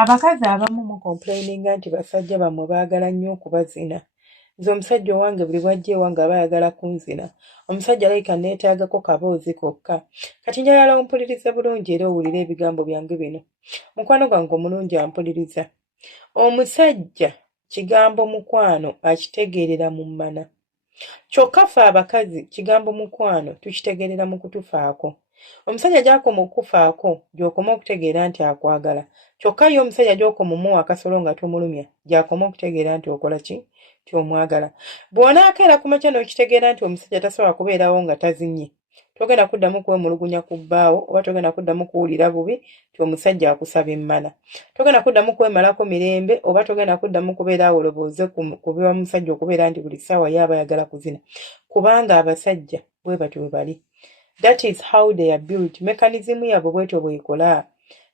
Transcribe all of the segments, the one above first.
Abakazi abamu mu complaininga nti basajja bammwe baagala nnyo okubazina. Nze omusajja owange buli bw'ajja ewange aba ayagala kunzina. Omusajja alayika neetaagako kaboozi kokka. Kati njagala ompulirize bulungi era owulire ebigambo byange bino. Mukwano gwange omulungi ampuliriza. Omusajja kigambo mukwano akitegeerera mu mmana. Kyokka ffe abakazi kigambo mukwano tukitegeerera mu kutufaako. Omusajja gy'akoma okufaako gy'okoma okutegeera nti akwagala. Kyokka ye omusajja gy'okoma omuwa akasolo nga tomulumya gy'akoma okutegeera nti okola ki? Tyomwagala. Bw'onaakeera ku makya n'okitegeera nti omusajja tasobola kubeerawo nga tazinye. Togenda kuddamu kwemulugunya ku bbaawo oba togenda kuddamu kuwulira bubi ti omusajja akusaba emmana. Togenda kuddamu kwemalako mirembe oba togenda kuddamu kubeerawo olobooze ku biwa musajja okubeera nti buli ssaawa ye aba ayagala kuzina. Kubanga abasajja bwe batyo bwe bali. That is how they are built. Mechanism yabwe bwetyo bw'ekola.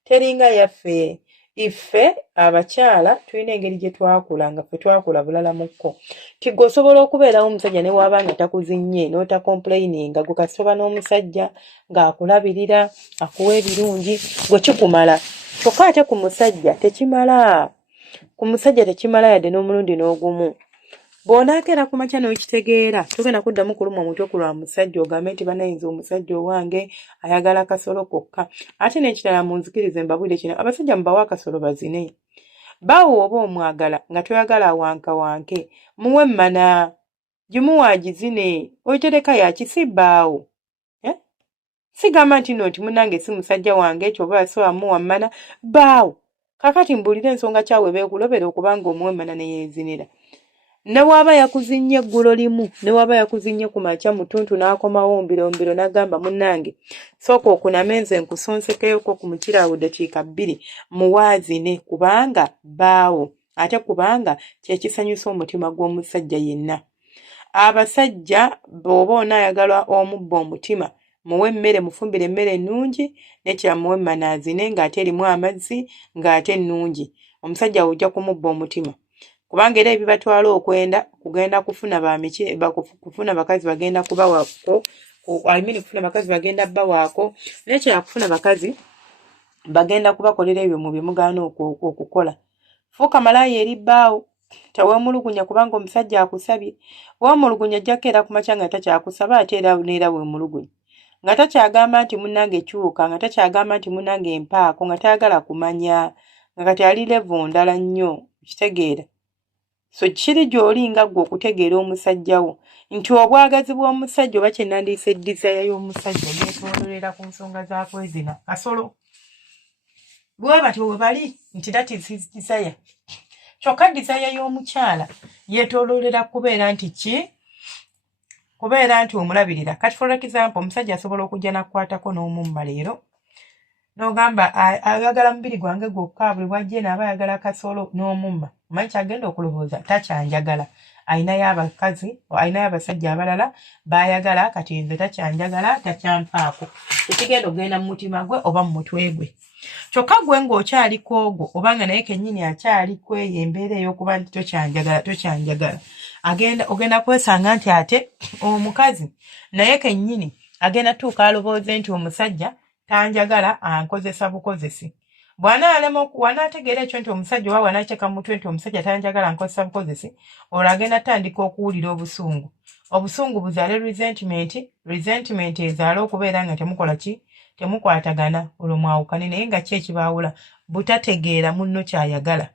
Teringa yaffe. Iffe abakyala tulina engeri gye twakula nga ffe twakula bulala mukko. Tigwe osobola okubeerawo omusajja ne waaba nga takuzinnye n'otakomplayininga gwe kasoba n'omusajja ng'akulabirira akuwa ebirungi gwe kikumala. Kyokka ate ku musajja tekimala. Ku musajja tekimala yadde n'omulundi n'ogumu. Bw'onaakeera ku makya n'okitegeera togenda kuddamu kuluma omutwe ku lwa musajja ogambe nti banayinza omusajja owange ayagala akasolo kokka. Ate n'ekirala munzikirize mbabwire kino abasajja mubawe akasolo bazine. Baawo oba omwagala nga toyagala awankawanke muwe emmana gimuwa agizine oyitereka yakisibbaawo. Sigamba nti nno nti munnange si musajja wange ekyo oba yasobola muwa mmana baawo. Kakati mbuulire ensonga kyawe beekulobera okubanga omuwe emmana ne yeezinira. Ne bw'aba yakuzinnye eggulo limu ne bw'aba yakuzinnye ku makya mutuntu n'akomawo mbirombiro n'agamba munnange sooka okuname nze nkusonsekeyoko ku mukiraawo ddakiika 2 muwaazine kubanga baawo ate kubanga kyekisanyusa omutima gw'omusajja yenna. Abasajja bw'oba onaayagala omubba omutima muwe emmere mufumbire emmere ennungi n'ekira muwe emmana azine ng'ate erimu amazzi ng'ate ennungi. Omusajja ojja kumubba omutima. Kubanga era ebibatwala okwenda kugenda kufuna kufuna bakazi bagenda kubawaako kufuna bakazi bagenda bawaako n'ekira kufuna bakazi bagenda kubakolera ebyo mu bye mugaana okukola. Fuuka malaaya eri bbaawo teweemulugunya kubanga omusajja akusabye. Weemulugunya ajjako era ku makya nga takyakusaba ate era neera weemulugunya nga takyagamba nti munnange kyuka nga takyagamba nti munnange empaako nga tayagala kumanya nga kati ali level ndala nnyo kitegeera. So kiri gy'oli nga ggwe okutegeera omusajja wo nti obwagazi bw'omusajja oba kye nandiyise desire y'omusajja yeetoololera ku nsonga za kwezina kasolo. Bwe batyo bwe bali nti that is his desire. Kyokka desire y'omukyala yeetoololera kubeera nti ki? Kubeera nti omulabirira. Kati for example omusajja asobola okujja n'akukwatako n'omumma leero n'ogamba ayagala mubiri gwange gwokka buli bw'ajja n'aba ayagala kasolo n'omumma. Omanyi kyagenda okulowooza takyanjagala. Ayinayo abakazi ayinayo abasajja abalala baayagala kati nze takyanjagala takyampaako. Tekigenda okugenda mu mutima gwe oba mu mutwe gwe. Kyokka gwe ng'okyaliko ogwo obanga naye kennyini akyaliko eyo embeera ey'okuba nti tokyanjagala ogenda kwesanga nti ate omukazi naye kennyini agenda tuuka alowooze nti omusajja tanjagala ankozesa bukozesi. Bw'anaategeera ekyo nti omusajja oba bw'anaakyeka mu mutwe nti omusajja tanjagala ankozesa bukozesi olwo agenda atandika okuwulira obusungu. Obusungu buzaale resentment ezaale okubeera nga temukola ki? Temukwatagana olwo mwawukane naye nga ki ekibaawula? Butategeera munno kyayagala.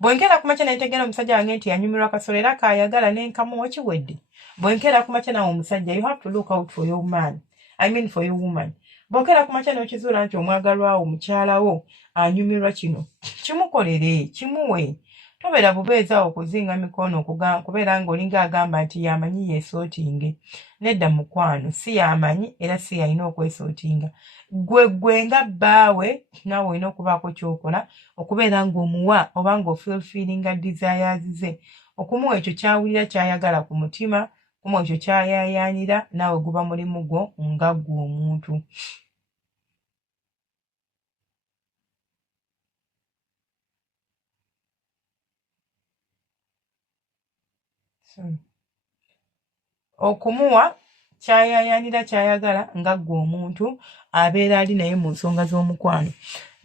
Bwenkeera ku makya nayitegeera omusajja wange nti yanyumirwa kasolo era kaayagala n'enkamuwa kiwedde. Bwenkeera ku makya nawe omusajja you have to look out for your man. For your woman. Bwenkeera ku makya n'okizuula nti omwagalwawo mukyalawo anyumirwa kino kimukolere kimuwe. Tobeera bubeezaawo okuzinga mikono kubeera ng'olinga agamba nti yamanyi yeesootinge. Nedda mukwano si yamanyi era si yalina okwesootinga. Gwe nga bbaawe naawe olina okubaako ky'okola okubeera ng'omuwa oba ng'ofulfillinga desires ze. Okumuwa ekyo kyawulira kyayagala ku mutima kumuwa ekyo kyayayaanira naawe guba mulimu gwo nga ggwe omuntu. Okumuwa kyayayaanira kyayagala nga ggwe omuntu abeera ali naye mu nsonga z'omukwano.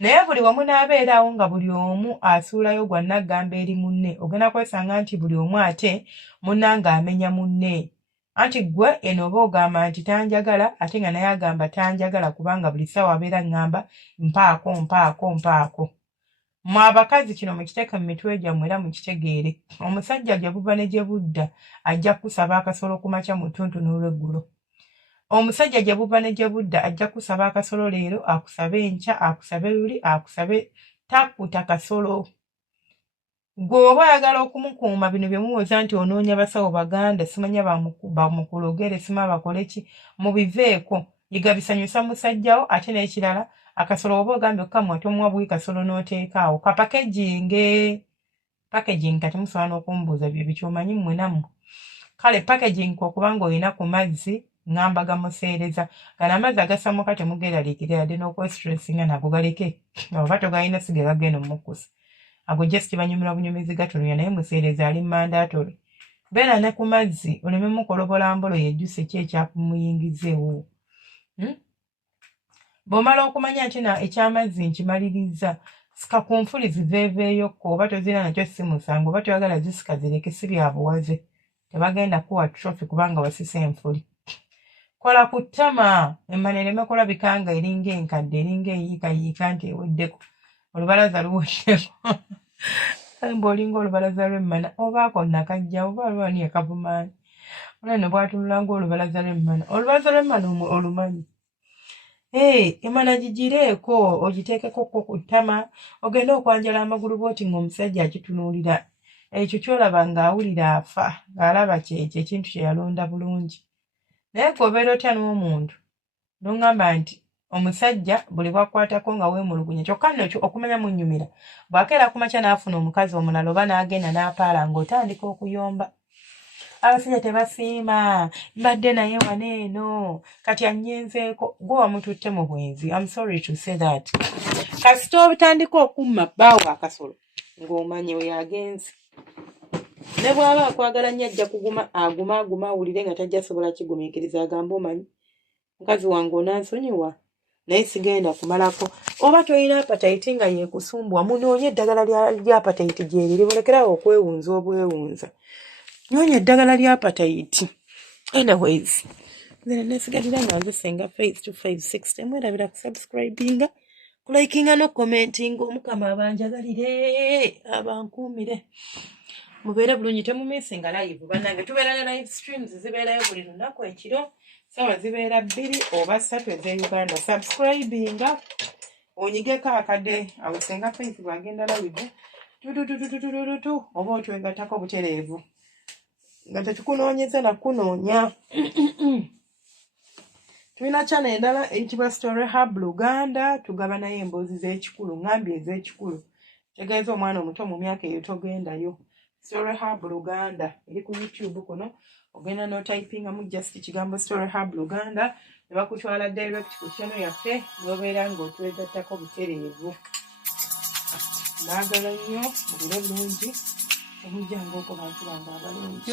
naye buli wamu n'abeerawo nga buli omu asuulayo gwa naggamba eri munne ogenda kwesanga nti buli omu ate munnanga amenya munne anti gwe eno oba ogamba nti tanjagala ate nga naye agamba tanjagala kubanga buli ssaawa abeera ŋŋamba mpaako. Mwe abakazi kino mukiteeke mu mitwe gyammwe era mukitegeere. Omusajja gye buva ne gye budda ajja kusaba akasolo ku makya mu ttuntu n'olweggulo. Omusajja gye buva ne gye budda ajja kusaba akasolo leero, akusabe enkya, akusabe luli, akusabe takkuta kasolo. Gwe oba oyagala okumukuuma bino bye muwoza nti onoonya basawo baganda simanya bamukulogere sima bakole ki mubiveeko yiga bisanyusa musajjawo ate n'ekirala akasolo oba ogambye okukamwa tomuwa bwi kasolo n'oteekaawo kapakeginge packaging kati musobola n'okumbuuza bye bikyomanyi mmwe nammwe kale packaging okubanga olina ku mazzi ngamba gamuseereza gano amazzi agasamuka temugeeraliikirira yadde n'okwestressinga nago galeke oba togalina sige gagenda omukkusa ago just banyumira bunyumizi gatunuya naye museereza ali mandatory beera ne ku mazzi oleme mukolobola mbolo yejjuse ki ekyakumuyiingizeewo bw'omala okumanya nti ekyamazzi nkimaliriza sika ku nfuli ziveeveeyokko oba tozira nakyo si musango oba toyagala zisika zireke si bya buwaze tebagenda kuwa trophy kubanga wasisa enfuli kola ku ttama emmana ereme kulabika nga eringa enkadde eringa eyiikayiika nti eweddeko olubalaza luweddeko bw'olinga olubalaza lw'emmana obaako nakajja oba lwani yakavumaani oleno bwatunula ng'olubalaza lw'emmana olubalaza lw'emmana olumanyi emmana gigireeko ogiteekekokko ku ttama ogenda okwanjala amagulu bw'oti ng'omusajja akitunuulira ekyo kyolaba ng'awulira afa ng'alaba kyekyo ekintu kye yalonda bulungi naye gwobeera otya n'omuntu n'oŋŋamba nti omusajja buli bwakwatako nga weemulugunya kyokka nno okumanya munnyumira bw'akeera ku makya n'afuna omukazi omulala oba n'agenda n'apaala ng'otandika okuyomba abasajja tebasiima mbadde naye wano eno kati annyenzeeko gwe wamututte mu bwenzi I'm sorry to say that kasita obutandika okumma bbaawo akasolo ng'omanye we yagenze ne bw'aba akwagala nnyo ajja kuguma aguma awulire nga tajja sobola kigumiikiriza agamba omanyi mukazi wange onansonyiwa naye sigenda kumalako oba tolina apatayiti nga yeekusumbwa munoonye eddagala lya apatayiti gyeriri mulekerawo okwewunza obwewunza nyonya eddagala lya apatayiti anyways nzene nesigalira nga nze senga face to 560 mwerabira kusubscribinga kulikinga no commentinga omukama abanjagalire abankuumire mubeere bulungi temumisinga live bannange tubeera ne live streams zibeerayo buli lunaku ekiro sawa zibeera 2 oba 3 ez'Uganda subscribinga onyigeko akadde awesenga face bwagenda live tututututututu oba otwegatako butereevu nga tetukunoonyeza nakunoonya tulina channel endala eyitibwa Story Hub Luganda tugaba nayo emboozi z'ekikulu ngambye ez'ekikulu tegeeza omwana omuto mu myaka eyo togendayo Story Hub Luganda eri ku YouTube kuno ogenda n'otypingamu just kigambo Story Hub Luganda ne bakutwala direct ku channel yaffe n'obeera ng'otwegattako butereevu baagala nnyo mubire bulungi omujjango oko bantu bange abalungi